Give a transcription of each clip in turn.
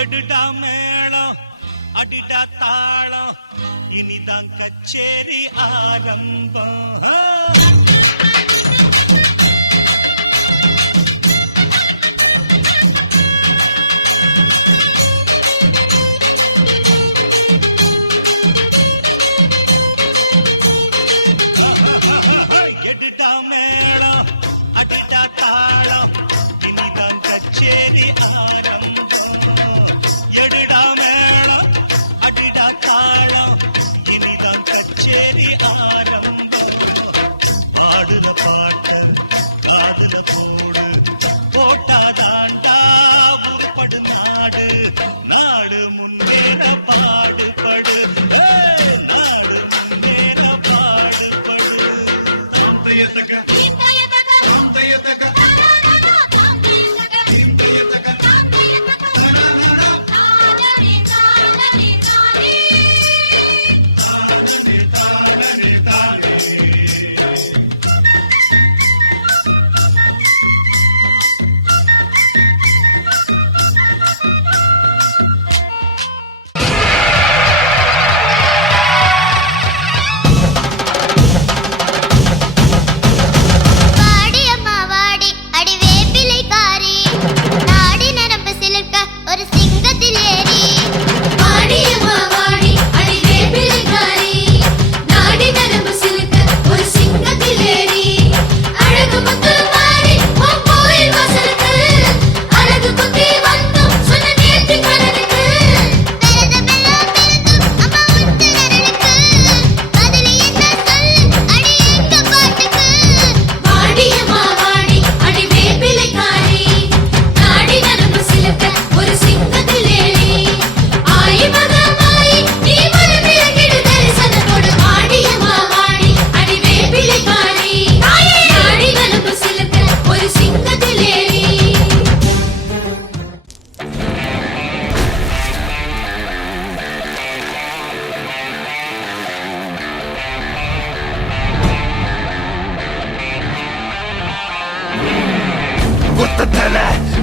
எடுடா மேளம் அடிடா தாளம் இனிதான் கச்சேரி ஆரம்பம். எடுடா மேளம் அடிடா தாளம் இனிதான் கச்சேரி ஆரம்பம். எடுடா மேளம் அடிடா தாளம் இனிதான் கச்சேரி ஆரம்பம். பாடுற பாட்டு காதுல போடு போட்டாதாண்டா உருப்படு நாடு. நாடு முன்னேற பாடுபடு, நாடு முன்னேற பாடுபடு.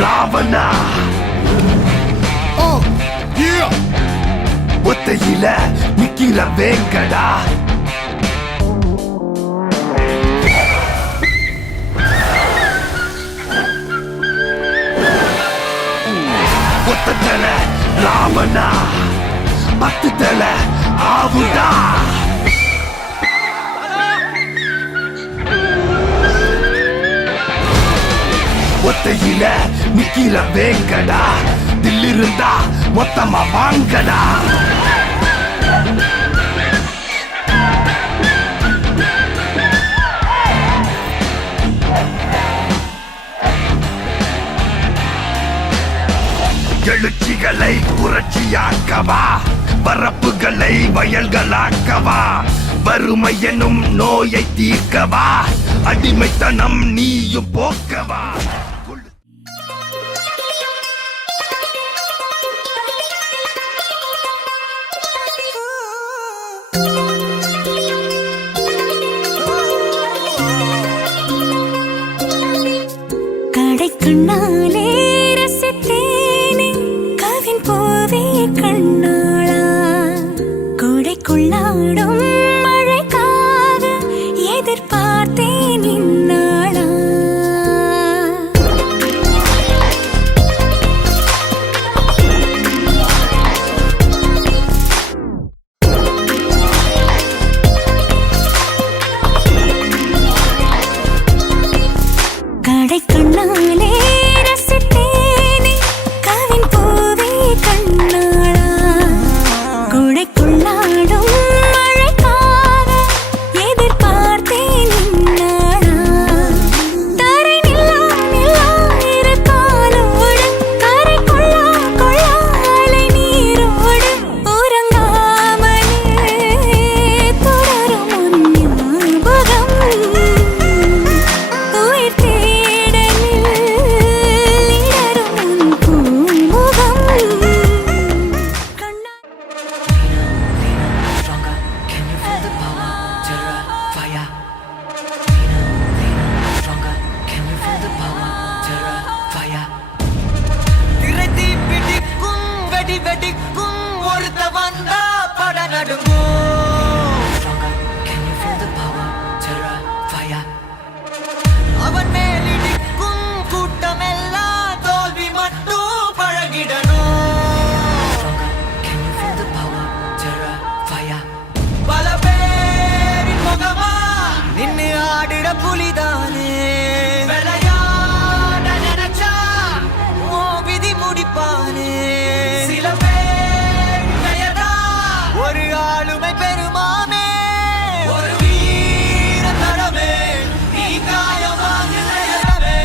ராவணா ஒத்தையில நிக்கிற வேங்கடா. ஒத்தல ராவணா பத்துதல ஆவுடா. ஒத்தையில நிக்கிற வேங்கடா. தில்லிருந்தா மொத்தமா வாங்கடா. எழுச்சிகளை புரட்சியாக்கவா, பரப்புகளை வயல்களாக்கவா, வறுமை எனும் நோயை தீர்க்கவா, அடிமைத்தனம் நீயும் போக்கவா. கண்ணாலே ரசித்தேனே கவின் போவே கண்ணாளா. கொடைக்குள்ளாடும் மழைக்காக எதிர்பார்த்தேன் இந்நாளா. ஒரு ஆளுமை பெருமாமே ஒரு வீர தரமே நீ காயமாக நயனமே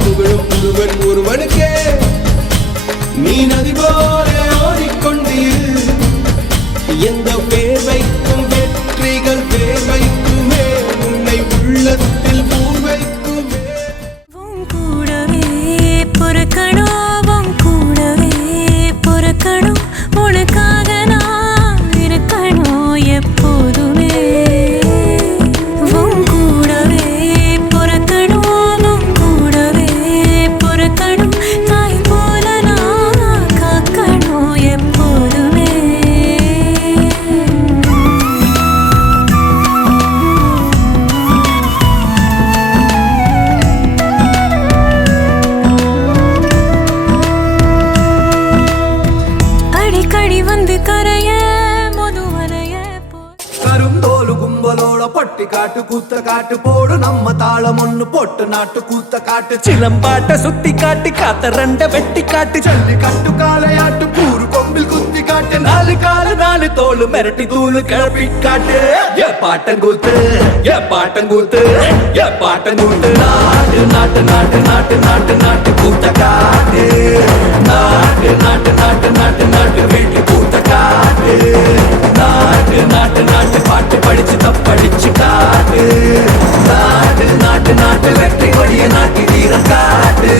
புகழும் முருகன் ஒருவனுக்கே நீ நதி போல ஓடிக்கொண்டீர் எந்த பேர் வைக்கும் வெற்றிகள் பேர் வைக்குமே உன்னை உள்ளத்தில் பூர் வைக்குமே கூடவே பொறுக்கணும் கூடவே பொறுக்கணும் உனக்காக நான் இருக்கணும் எப்போதுமே கூடவே பொறுக்கணும் கூடவே பொறுக்கணும் தாய் போல நான் காக்கணும் எப்போதுமே அடிக்கடி வந்து கரைய முதுவரைய கருந்தோலு கும்பலோட பட்டி காட்டு கூத்த காட்டு போடு நம்ம தாளம் ஒண்ணு போட்டு நாட்டு கூத்த காட்டு சிலம்பாட்ட சுத்தி காட்டு காத்த ரெண்ட வெட்டி காட்டு ஜல்லி கட்டு காளையாட்டு கூறு கொம்பில் குத்தி காட்டு நாலு காலு நாலு தோளு மிரட்டி தூளு கிளப்பி காட்டு ஏ பாட்டங்கூத்து ஏ பாட்டங்கூத்து ஏ பாட்டங்கூத்து நாட்டு நாட்டு நாட்டு நாட்டு நாட்டு நாட்டு கூத்த காட்டு நாட்டு நாட்டு நாட்டு நாட்டு நாட்டு வெட்டி கூத்த காட்டு நாட்டு நாட்டு நாட்டு பாட்டு படிச்சு தப்படிச்சு காட்டு நாட்டு நாட்டு நாட்டு வெற்றி வழிய நாட்டி வீரம் காட்டு